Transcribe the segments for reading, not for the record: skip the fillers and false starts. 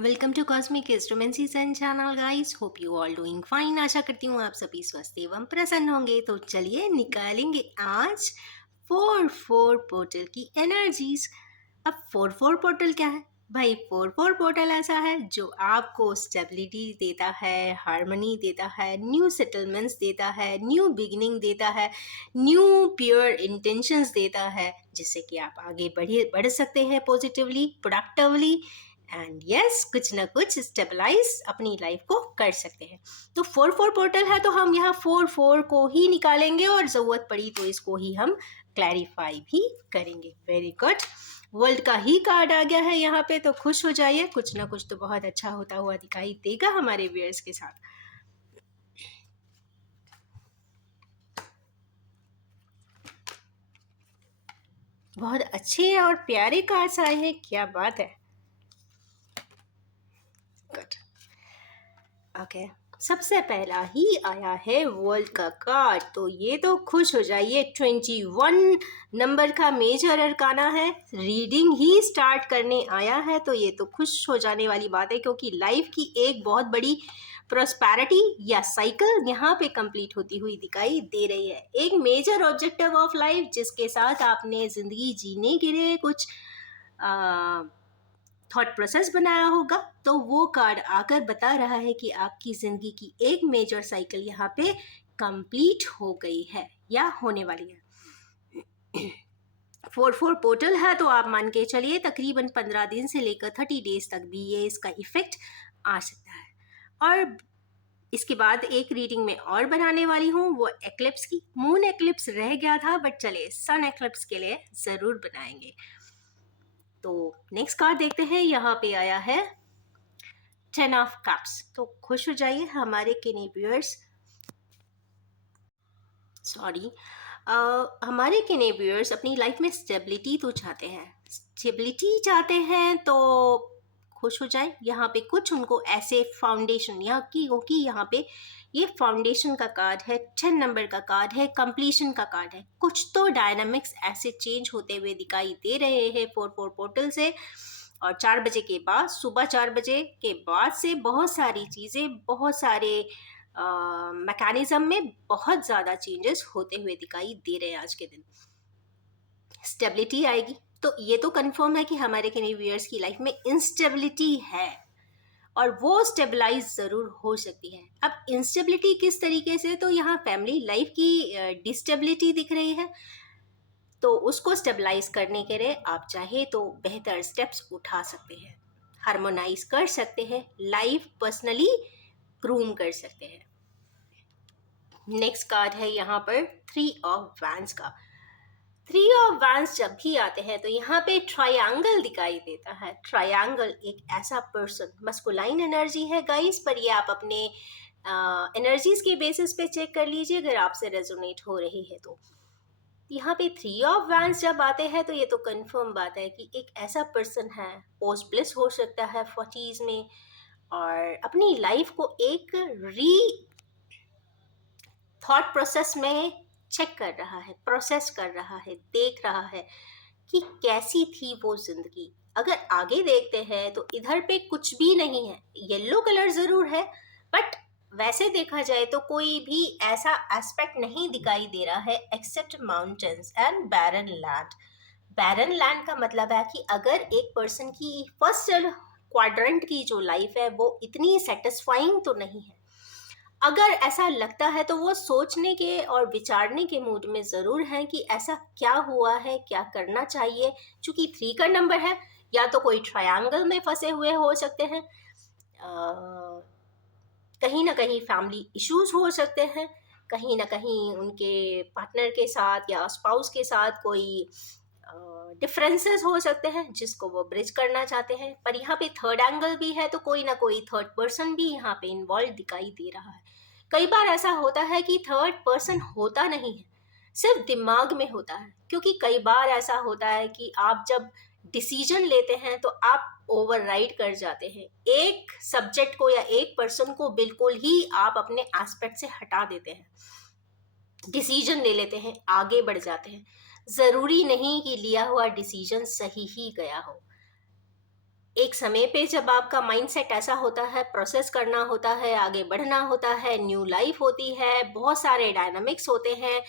Welcome to cosmic instruments and channel guys. Hope you all doing fine. आशा करती हूँ आप सभी स्वस्थ एवं प्रसन्न होंगे। तो चलिए निकालेंगे आज 4-4 पोर्टल की एनर्जीज। अब 4-4 पोर्टल क्या है भाई? 4-4 पोर्टल ऐसा है जो आपको स्टेबिलिटी देता है, हार्मनी देता है, न्यू सेटलमेंट्स देता है, न्यू बिगिनिंग देता है, न्यू प्योर इंटेंशंस देता है, जिससे कि आप आगे बढ़ सकते हैं पॉजिटिवली, प्रोडक्टिवली एंड यस कुछ ना कुछ स्टेबलाइज अपनी लाइफ को कर सकते हैं। तो 4-4 पोर्टल है तो हम यहाँ 4-4 को ही निकालेंगे और ज़रूरत पड़ी तो इसको ही हम क्लैरिफाई भी करेंगे। Very good. वर्ल्ड का ही कार्ड आ गया है यहाँ पे, तो खुश हो जाइए, कुछ ना कुछ तो बहुत अच्छा होता हुआ दिखाई देगा हमारे व्यूअर्स के साथ। बहुत अच्छे और प्यारे कार्ड्स आए हैं, क्या बात है। गुड। ओके, सबसे पहला ही आया है वर्ल्ड का कार्ड, तो ये तो खुश हो जाइए। 21 नंबर का मेजर अरकाना है, रीडिंग ही स्टार्ट करने आया है, तो ये तो खुश हो जाने वाली बात है, क्योंकि लाइफ की एक बहुत बड़ी प्रोस्पैरिटी या साइकिल यहाँ पे कंप्लीट होती हुई दिखाई दे रही है। एक मेजर ऑब्जेक्टिव ऑफ लाइफ जिसके साथ आपने जिंदगी जीने के लिए कुछ थॉट प्रोसेस बनाया होगा, तो वो कार्ड आकर बता रहा है कि आपकी जिंदगी की एक मेजर साइकिल यहाँ पे कंप्लीट हो गई है या होने वाली है। 4-4 पोर्टल है तो आप मान के चलिए तकरीबन 15 दिन से लेकर 30 डेज तक भी ये इसका इफेक्ट आ सकता है। और इसके बाद एक रीडिंग में और बनाने वाली हूँ, वो एक्लिप्स की। मून एक्लिप्स रह गया था, बट चले सन एक्लिप्स के लिए जरूर बनाएंगे। तो नेक्स्ट कार्ड देखते हैं, यहाँ पे आया है 10 ऑफ कप्स। तो खुश हो जाइए हमारे किनी व्यूअर्स, सॉरी हमारे किने व्यूअर्स अपनी लाइफ में स्टेबिलिटी तो चाहते हैं। स्टेबिलिटी चाहते हैं तो खुश हो जाए। यहाँ पे कुछ उनको ऐसे फाउंडेशन यहाँ की होगी, यहाँ पे ये फाउंडेशन का कार्ड है, 10 नंबर का कार्ड है, कंप्लीशन का कार्ड है। कुछ तो डायनामिक्स ऐसे चेंज होते हुए दिखाई दे रहे हैं 4-4 पोर्टल से। और 4 बजे के बाद, सुबह 4 बजे के बाद से बहुत सारी चीज़ें, बहुत सारे मैकेनिज्म में बहुत ज़्यादा चेंजेस होते हुए दिखाई दे रहे हैं आज के दिन। स्टेबिलिटी आएगी, तो ये तो कंफर्म है कि हमारे कैनिवियर्स की लाइफ में इंस्टेबिलिटी है और वो स्टेबलाइज ज़रूर हो सकती है। अब इंस्टेबिलिटी किस तरीके से, तो यहाँ फैमिली लाइफ की डिस्टेबिलिटी दिख रही है, तो उसको स्टेबलाइज करने के लिए आप चाहे तो बेहतर स्टेप्स उठा सकते हैं, हार्मोनाइज कर सकते हैं, लाइफ पर्सनली ग्रूम कर सकते हैं। नेक्स्ट कार्ड है यहाँ पर 3 ऑफ वैंड्स का। 3 ऑफ वैंड्स जब भी आते हैं तो यहाँ पे ट्रायंगल दिखाई देता है। ट्रायंगल एक ऐसा पर्सन, मस्कुलाइन एनर्जी है गाइस, पर ये आप अपने एनर्जीज के बेसिस पे चेक कर लीजिए अगर आपसे रेजोनेट हो रही है तो। यहाँ पे 3 ऑफ वैंड्स जब आते हैं तो ये तो कंफर्म बात है कि एक ऐसा पर्सन है, पोस्ट ब्लिस हो सकता है 40s में, और अपनी लाइफ को एक थॉट प्रोसेस में चेक कर रहा है, प्रोसेस कर रहा है, देख रहा है कि कैसी थी वो जिंदगी। अगर आगे देखते हैं तो इधर पे कुछ भी नहीं है, येलो कलर जरूर है, बट वैसे देखा जाए तो कोई भी ऐसा एस्पेक्ट नहीं दिखाई दे रहा है except mountains and barren land. Barren land का मतलब है कि अगर एक पर्सन की फर्स्ट क्वाड्रेंट की जो लाइफ है वो इतनी सेटिस्फाइंग तो नहीं है। अगर ऐसा लगता है तो वो सोचने के और विचारने के मूड में ज़रूर हैं कि ऐसा क्या हुआ है, क्या करना चाहिए। चूंकि 3 का नंबर है, या तो कोई ट्रायंगल में फंसे हुए हो सकते हैं, कहीं ना कहीं फैमिली इश्यूज हो सकते हैं, कहीं ना कहीं उनके पार्टनर के साथ या स्पाउस के साथ कोई डिफरेंसेस हो सकते हैं जिसको वो ब्रिज करना चाहते हैं। पर यहाँ पे थर्ड एंगल भी है, तो कोई ना कोई थर्ड पर्सन भी यहाँ पे इन्वॉल्व दिखाई दे रहा है। कई बार ऐसा होता है कि थर्ड पर्सन होता नहीं है, सिर्फ दिमाग में होता है, क्योंकि कई बार ऐसा होता है कि आप जब डिसीजन लेते हैं तो आप ओवरराइड कर जाते हैं, एक सब्जेक्ट को या एक पर्सन को बिल्कुल ही आप अपने एस्पेक्ट से हटा देते हैं, डिसीजन ले लेते हैं, आगे बढ़ जाते हैं। जरूरी नहीं कि लिया हुआ डिसीजन सही ही गया हो। एक समय पे जब आपका माइंडसेट ऐसा होता है, प्रोसेस करना होता है, आगे बढ़ना होता है, न्यू लाइफ होती है, बहुत सारे डायनामिक्स होते हैं,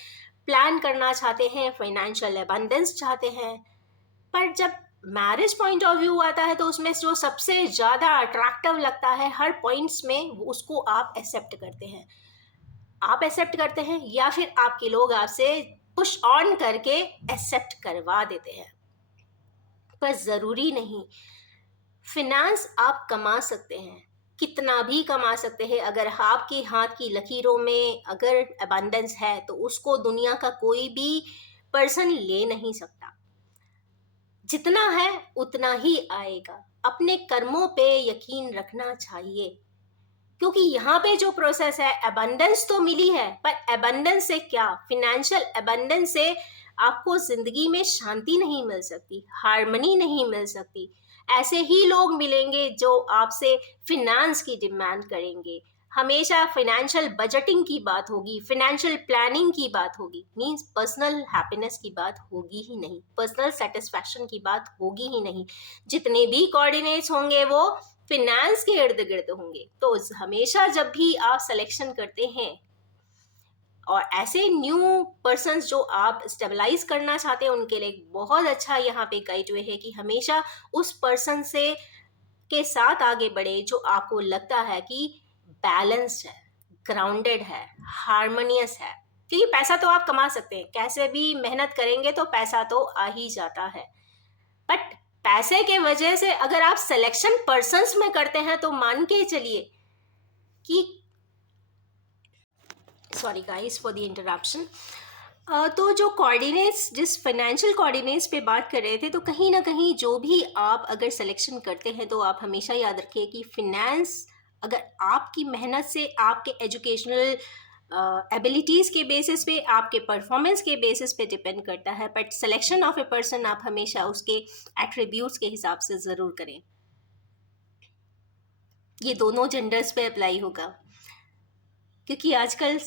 प्लान करना चाहते हैं, फाइनेंशियल अबंडेंस चाहते हैं। पर जब मैरिज पॉइंट ऑफ व्यू आता है तो उसमें जो सबसे ज़्यादा अट्रैक्टिव लगता है हर पॉइंट्स में, उसको आप एक्सेप्ट करते हैं। आप एक्सेप्ट करते हैं या फिर आपके लोग आपसे पुश ऑन करके एक्सेप्ट करवा देते हैं। पर ज़रूरी नहीं। फिनांस आप कमा सकते हैं, कितना भी कमा सकते हैं। अगर आपके हाथ की लकीरों में अगर अबंडेंस है तो उसको दुनिया का कोई भी पर्सन ले नहीं सकता। जितना है उतना ही आएगा। अपने कर्मों पे यकीन रखना चाहिए, क्योंकि यहाँ पे जो प्रोसेस है, अबंडेंस तो मिली है, पर अबंडेंस से क्या, फिनेंशियल अबंडेंस से आपको जिंदगी में शांति नहीं मिल सकती, हार्मनी नहीं मिल सकती। ऐसे ही लोग मिलेंगे जो आपसे फिनेंस की डिमांड करेंगे। हमेशा फाइनेंशियल बजटिंग की बात होगी, फाइनेंशियल प्लानिंग की बात होगी, मींस पर्सनल हैप्पीनेस की बात होगी ही नहीं, पर्सनल सेटिस्फैक्शन की बात होगी ही नहीं। जितने भी कोऑर्डिनेट्स होंगे वो फिनेंस के इर्द गिर्द होंगे। तो हमेशा जब भी आप सिलेक्शन करते हैं और ऐसे न्यू पर्सन्स जो आप स्टेबलाइज करना चाहते हैं, उनके लिए एक बहुत अच्छा यहाँ पे गाइड वे है कि हमेशा उस पर्सन से के साथ आगे बढ़े जो आपको लगता है कि बैलेंस्ड है, ग्राउंडेड है, हार्मोनियस है। क्योंकि पैसा तो आप कमा सकते हैं, कैसे भी मेहनत करेंगे तो पैसा तो आ ही जाता है। बट पैसे के वजह से अगर आप सिलेक्शन पर्सन्स में करते हैं तो मान के चलिए कि, sorry guys for the interruption, तो जो कोऑर्डिनेट्स, जिस फाइनेंशियल कोऑर्डिनेट्स पे बात कर रहे थे, तो कहीं ना कहीं जो भी आप अगर सिलेक्शन करते हैं तो आप हमेशा याद रखिए कि फिनेंस अगर आपकी मेहनत से, आपके एजुकेशनल एबिलिटीज़ के बेसिस पे, आपके परफॉर्मेंस के बेसिस पे डिपेंड करता है। But selection of a person आप हमेशा उसके एट्रीब्यूट्स के हिसाब से ज़रूर करें। ये दोनों जेंडर्स पे अप्लाई होगा, क्योंकि आजकल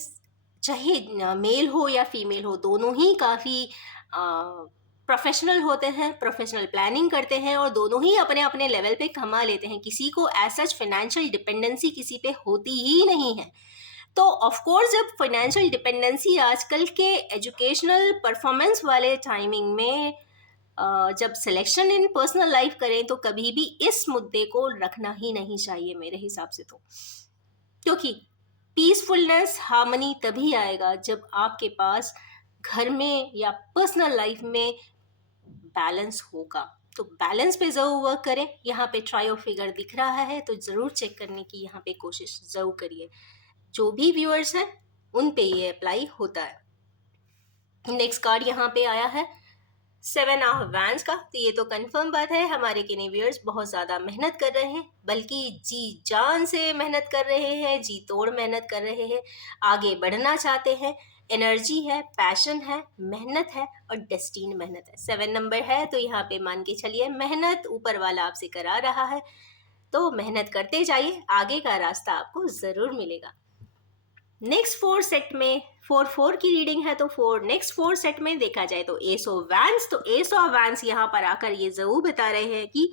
चाहे मेल हो या फीमेल हो, दोनों ही काफ़ी प्रोफेशनल होते हैं, प्रोफेशनल प्लानिंग करते हैं और दोनों ही अपने अपने लेवल पे कमा लेते हैं। किसी को एज सच फाइनेंशियल डिपेंडेंसी किसी पे होती ही नहीं है। तो ऑफ कोर्स जब फाइनेंशियल डिपेंडेंसी आजकल के एजुकेशनल परफॉर्मेंस वाले टाइमिंग में जब सिलेक्शन इन पर्सनल लाइफ करें तो कभी भी इस मुद्दे को रखना ही नहीं चाहिए मेरे हिसाब से। तो क्योंकि पीसफुलनेस, हार्मनी तभी आएगा जब आपके पास घर में या पर्सनल लाइफ में बैलेंस होगा। तो बैलेंस पे ज़रूर वर्क करें। यहाँ पे ट्राई और फिगर दिख रहा है तो ज़रूर चेक करने की यहाँ पे कोशिश ज़रूर करिए। जो भी व्यूअर्स हैं उन पे ये अप्लाई होता है। नेक्स्ट कार्ड यहाँ पे आया है 7 ऑफ वैंड्स का। तो ये तो कंफर्म बात है, हमारे किने व्यूअर्स बहुत ज़्यादा मेहनत कर रहे हैं, बल्कि जी जान से मेहनत कर रहे हैं, जी तोड़ मेहनत कर रहे हैं, आगे बढ़ना चाहते हैं। एनर्जी है, पैशन है, मेहनत है और डेस्टीन मेहनत है। 7 नंबर है तो यहाँ पे मान के चलिए मेहनत ऊपर वाला आपसे करा रहा है, तो मेहनत करते जाइए, आगे का रास्ता आपको ज़रूर मिलेगा। नेक्स्ट 4 सेट में 4 की रीडिंग है, तो नेक्स्ट 4 सेट में देखा जाए तो एस ऑफ वैंड्स। तो एस ऑफ वैंड्स यहाँ पर आकर ये ज़रूर बता रहे हैं कि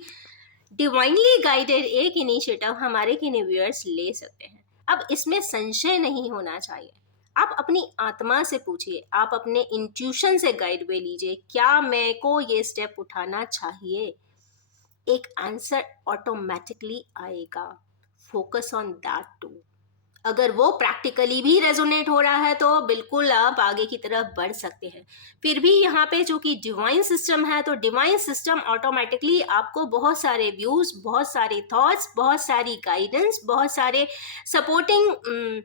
डिवाइनली गाइडेड एक इनिशिएटिव हमारे किने व्यूअर्स ले सकते हैं। अब इसमें संशय नहीं होना चाहिए। आप अपनी आत्मा से पूछिए, आप अपने इंट्यूशन से गाइड वे लीजिए, क्या मेरे को ये स्टेप उठाना चाहिए। एक आंसर ऑटोमेटिकली आएगा। Focus on that too. अगर वो प्रैक्टिकली भी रेजोनेट हो रहा है तो बिल्कुल आप आगे की तरफ बढ़ सकते हैं। फिर भी यहाँ पे जो कि डिवाइन सिस्टम है, तो डिवाइन सिस्टम ऑटोमेटिकली आपको बहुत सारे व्यूज़, बहुत सारे थॉट्स, बहुत सारी गाइडेंस, बहुत सारे सपोर्टिंग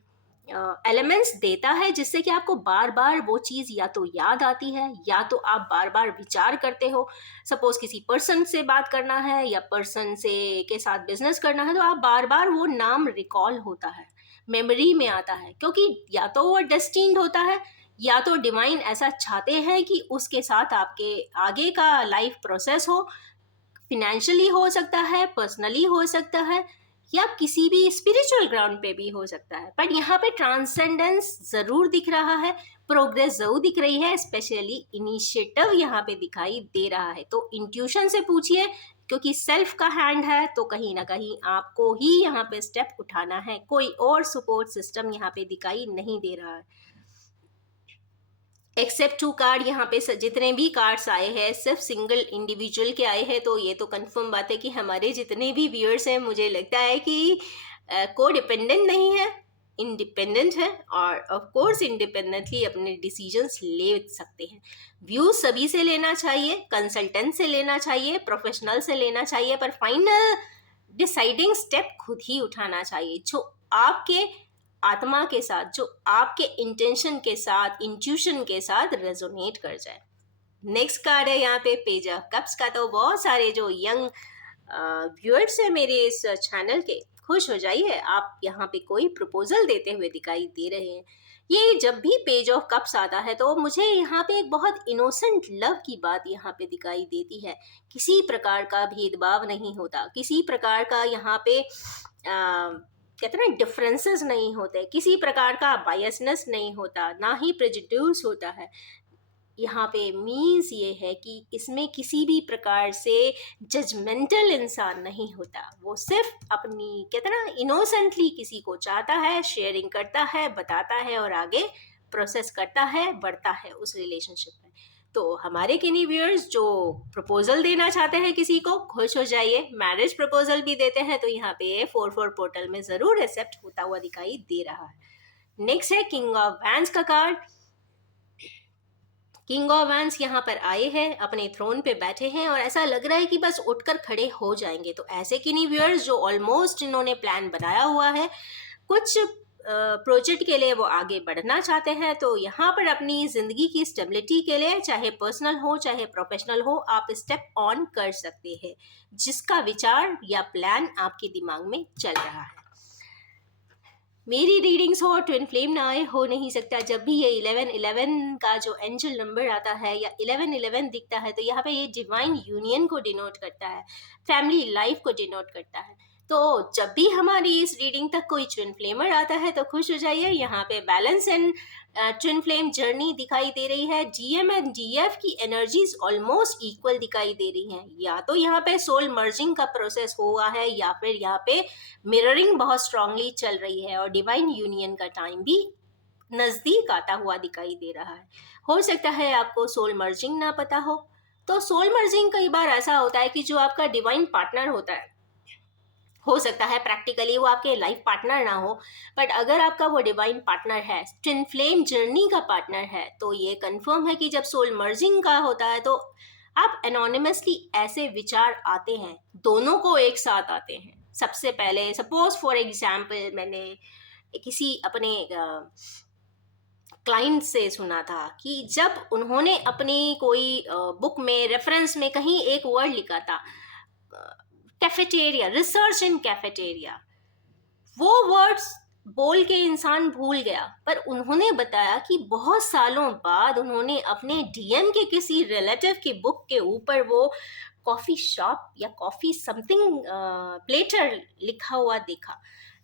एलिमेंट्स देता है, जिससे कि आपको बार बार वो चीज़ या तो याद आती है या तो आप बार बार विचार करते हो। सपोज किसी पर्सन से बात करना है या पर्सन से के साथ बिजनेस करना है, तो आप बार बार वो नाम रिकॉल होता है, मेमोरी में आता है, क्योंकि या तो वो डेस्टिन्ड होता है या तो डिवाइन ऐसा चाहते हैं कि उसके साथ आपके आगे का लाइफ प्रोसेस हो। फिनेंशियली हो सकता है, पर्सनली हो सकता है, या किसी भी स्पिरिचुअल ग्राउंड पे भी हो सकता है। पर यहाँ पे ट्रांसेंडेंस ज़रूर दिख रहा है, प्रोग्रेस ज़रूर दिख रही है, स्पेशली इनिशिएटिव यहाँ पे दिखाई दे रहा है। तो इंट्यूशन से पूछिए क्योंकि सेल्फ का हैंड है तो कहीं ना कहीं आपको ही यहाँ पे स्टेप उठाना है, कोई और सपोर्ट सिस्टम यहाँ पे दिखाई नहीं दे रहा है। एक्सेप्ट 2 कार्ड यहाँ पे जितने भी कार्ड्स आए हैं सिर्फ सिंगल इंडिविजुअल के आए हैं, तो ये तो कंफर्म बात है कि हमारे जितने भी व्यूअर्स हैं मुझे लगता है कि को डिपेंडेंट नहीं है, इंडिपेंडेंट है और ऑफ कोर्स इंडिपेंडेंटली अपने डिसीजंस ले सकते हैं। व्यूज सभी से लेना चाहिए, कंसल्टेंट से लेना चाहिए, प्रोफेशनल से लेना चाहिए, पर फाइनल डिसाइडिंग स्टेप खुद ही उठाना चाहिए जो आपके आत्मा के साथ, जो आपके इंटेंशन के साथ, इंट्यूशन के साथ रेजोनेट कर जाए। नेक्स्ट कार्ड है यहाँ पे पेज ऑफ कप्स का। तो बहुत सारे जो यंग व्यूअर्स है मेरे इस चैनल के, खुश हो जाइए, आप यहाँ पे कोई प्रपोजल देते हुए दिखाई दे रहे हैं। ये जब भी पेज ऑफ कप्स आता है तो मुझे यहाँ पे एक बहुत इनोसेंट लव की बात यहाँ पे दिखाई देती है। किसी प्रकार का भेदभाव नहीं होता, किसी प्रकार का यहाँ पे कहते हैं ना डिफरेंसेस नहीं होते, किसी प्रकार का बायसनेस नहीं होता, ना ही प्रेजुड्यूस होता है। यहाँ पे मीन्स ये है कि इसमें किसी भी प्रकार से जजमेंटल इंसान नहीं होता, वो सिर्फ अपनी कहते हैं ना इनोसेंटली किसी को चाहता है, शेयरिंग करता है, बताता है और आगे प्रोसेस करता है, बढ़ता है उस रिलेशनशिप में। तो हमारे किन्हीं व्यूअर्स जो प्रपोजल देना चाहते हैं किसी को, खुश हो जाइए, मैरिज प्रपोजल भी देते हैं तो यहाँ पे 4/4 पोर्टल में जरूर एक्सेप्ट होता हुआ दिखाई दे रहा है। नेक्स्ट है किंग ऑफ वैंड्स का कार्ड। किंग ऑफ वैंड्स यहाँ पर आए हैं, अपने थ्रोन पे बैठे हैं और ऐसा लग रहा है कि बस उठकर खड़े हो जाएंगे। तो ऐसे किन्हीं व्यूअर्स जो ऑलमोस्ट इन्होंने प्लान बनाया हुआ है, कुछ प्रोजेक्ट के लिए वो आगे बढ़ना चाहते हैं, तो यहाँ पर अपनी ज़िंदगी की स्टेबिलिटी के लिए, चाहे पर्सनल हो चाहे प्रोफेशनल हो, आप स्टेप ऑन कर सकते हैं जिसका विचार या प्लान आपके दिमाग में चल रहा है। मेरी रीडिंग्स हो ट्विन फ्लेम ना आए हो नहीं सकता। जब भी ये 1111 का जो एंजल नंबर आता है या 1111 दिखता है तो यहाँ पे ये डिवाइन यूनियन को डिनोट करता है, फैमिली लाइफ को डिनोट करता है। तो जब भी हमारी इस रीडिंग तक कोई ट्विन फ्लेमर आता है तो खुश हो जाइए, यहाँ पे balance and twin flame journey दिखाई दे रही है। जीएम एंड डीएफ की एनर्जीज ऑलमोस्ट इक्वल दिखाई दे रही हैं। या तो यहाँ पे सोल मर्जिंग का प्रोसेस हुआ है या फिर यहाँ पे मिररिंग बहुत स्ट्रांगली चल रही है और डिवाइन यूनियन का टाइम भी नजदीक आता हुआ दिखाई दे रहा है। हो सकता है आपको सोल मर्जिंग ना पता हो, तो सोल मर्जिंग कई बार ऐसा होता है कि जो आपका डिवाइन पार्टनर होता है, हो सकता है प्रैक्टिकली वो आपके लाइफ पार्टनर ना हो, बट अगर आपका वो डिवाइन पार्टनर है, ट्विन फ्लेम जर्नी का पार्टनर है, तो ये कंफर्म है कि जब सोल मर्जिंग का होता है तो आप एनोनिमसली ऐसे विचार आते हैं, दोनों को एक साथ आते हैं। सबसे पहले सपोज फॉर एग्जाम्पल मैंने किसी अपने क्लाइंट से सुना था कि जब उन्होंने अपनी कोई बुक में रेफरेंस में कहीं एक वर्ड लिखा था, कैफेटेरिया, रिसर्च इन कैफेटेरिया, वो वर्ड्स बोल के इंसान भूल गया, पर उन्होंने बताया कि बहुत सालों बाद उन्होंने अपने डीएम के किसी रिलेटिव की बुक के ऊपर वो कॉफ़ी शॉप या कॉफ़ी समथिंग प्लेटर लिखा हुआ देखा।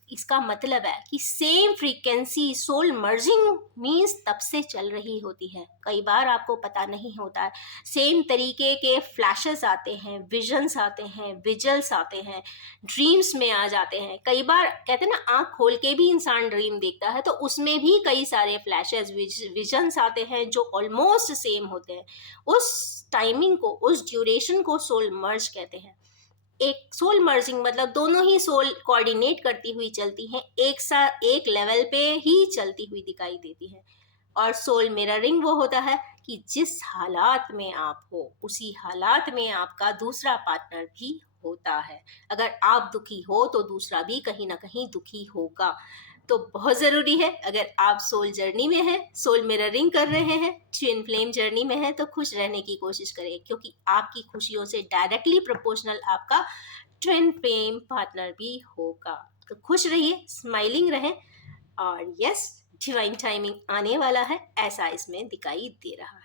इसका मतलब है कि same frequency soul merging means तब से चल रही होती है। कई बार आपको पता नहीं होता है, सेम तरीके के फ्लैशेस आते हैं, विजन्स आते हैं, विजल्स आते हैं, ड्रीम्स में आ जाते हैं। कई बार कहते हैं ना आँख खोल के भी इंसान ड्रीम देखता है तो उसमें भी कई सारे फ्लैशेस, विजन्स आते हैं जो ऑलमोस्ट सेम होते हैं। उस टाइमिंग को, उस ड्यूरेशन को सोल मर्ज कहते हैं। एक सोल मर्जिंग मतलब दोनों ही सोल कोऑर्डिनेट करती हुई चलती हैं, एक साथ एक लेवल पे ही चलती हुई दिखाई देती है। और सोल मिररिंग वो होता है कि जिस हालात में आप हो उसी हालात में आपका दूसरा पार्टनर भी होता है। अगर आप दुखी हो तो दूसरा भी कहीं ना कहीं दुखी होगा। तो बहुत ज़रूरी है, अगर आप सोल जर्नी में हैं, सोल मिररिंग कर रहे हैं, ट्विन फ्लेम जर्नी में हैं, तो खुश रहने की कोशिश करें, क्योंकि आपकी खुशियों से डायरेक्टली प्रोपोर्शनल आपका ट्विन फ्लेम पार्टनर भी होगा। तो खुश रहिए, स्माइलिंग रहें और यस, डिवाइन टाइमिंग आने वाला है, ऐसा इसमें दिखाई दे रहा है।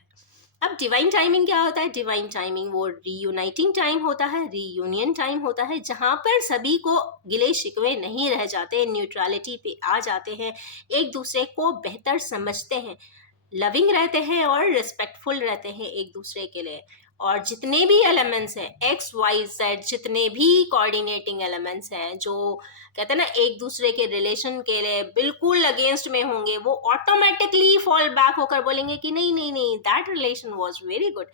अब डिवाइन टाइमिंग क्या होता है? डिवाइन टाइमिंग वो रीयूनाइटिंग टाइम होता है, रीयूनियन टाइम होता है, जहाँ पर सभी को गिले शिकवे नहीं रह जाते, न्यूट्रलिटी पे आ जाते हैं, एक दूसरे को बेहतर समझते हैं, लविंग रहते हैं और रिस्पेक्टफुल रहते हैं एक दूसरे के लिए। और जितने भी एलिमेंट्स हैं एक्स वाई जेड, जितने भी कोऑर्डिनेटिंग एलिमेंट्स हैं जो कहते हैं ना एक दूसरे के रिलेशन के लिए बिल्कुल अगेंस्ट में होंगे, वो ऑटोमेटिकली फॉल बैक होकर बोलेंगे कि नहीं नहीं नहीं, that relation was very good.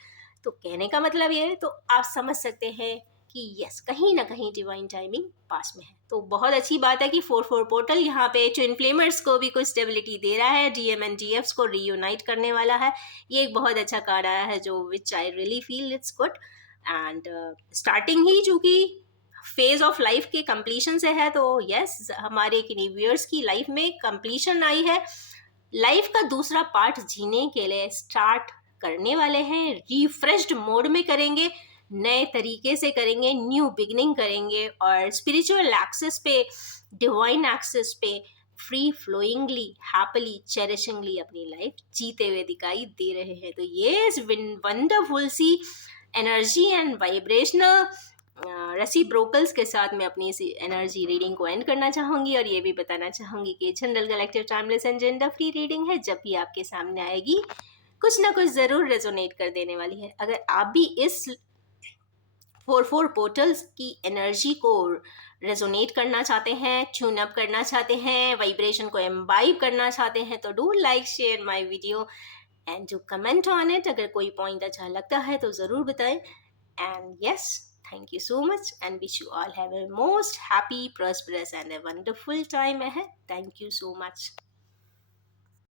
तो कहने का मतलब ये है, तो आप समझ सकते हैं कि यस, कहीं ना कहीं डिवाइन टाइमिंग पास में है। तो बहुत अच्छी बात है कि 4-4 पोर्टल यहाँ पे ट्विन फ्लेमर्स को भी कुछ स्टेबिलिटी दे रहा है, डीएम एंड डीएफ्स को रीयूनाइट करने वाला है। ये एक बहुत अच्छा कार्ड आया है जो which I really feel it's good. And starting ही चूंकि फेज ऑफ लाइफ के कंप्लीशन से है, तो यस हमारे व्यूअर्स की लाइफ में कंप्लीशन आई है। लाइफ का दूसरा पार्ट जीने के लिए स्टार्ट करने वाले हैं, रिफ्रेश्ड मोड में करेंगे, नए तरीके से करेंगे, न्यू बिगनिंग करेंगे और स्पिरिचुअल एक्सेस पे, डिवाइन एक्सेस पे फ्री फ्लोइंगली, हैप्पीली, चेरिशिंगली अपनी लाइफ जीते हुए दिखाई दे रहे हैं। तो ये वंडरफुल सी एनर्जी एंड वाइब्रेशनल रेसिप्रोकल्स के साथ मैं अपनी इसी एनर्जी रीडिंग को एंड करना चाहूंगी और ये भी बताना चाहूंगी कि general collective timeless and gender free reading है। जब भी आपके सामने आएगी कुछ ना कुछ जरूर रेजोनेट कर देने वाली है। अगर आप भी इस 4-4 पोर्टल्स की एनर्जी को रेजोनेट करना चाहते हैं, ट्यून अप करना चाहते हैं, वाइब्रेशन को एम्बाइब करना चाहते हैं, तो do like share my video and do comment on it. अगर कोई पॉइंट अच्छा लगता है तो ज़रूर बताएं। And yes, thank you so much and wish you all have a most happy, prosperous and a wonderful time ahead. Thank you so much.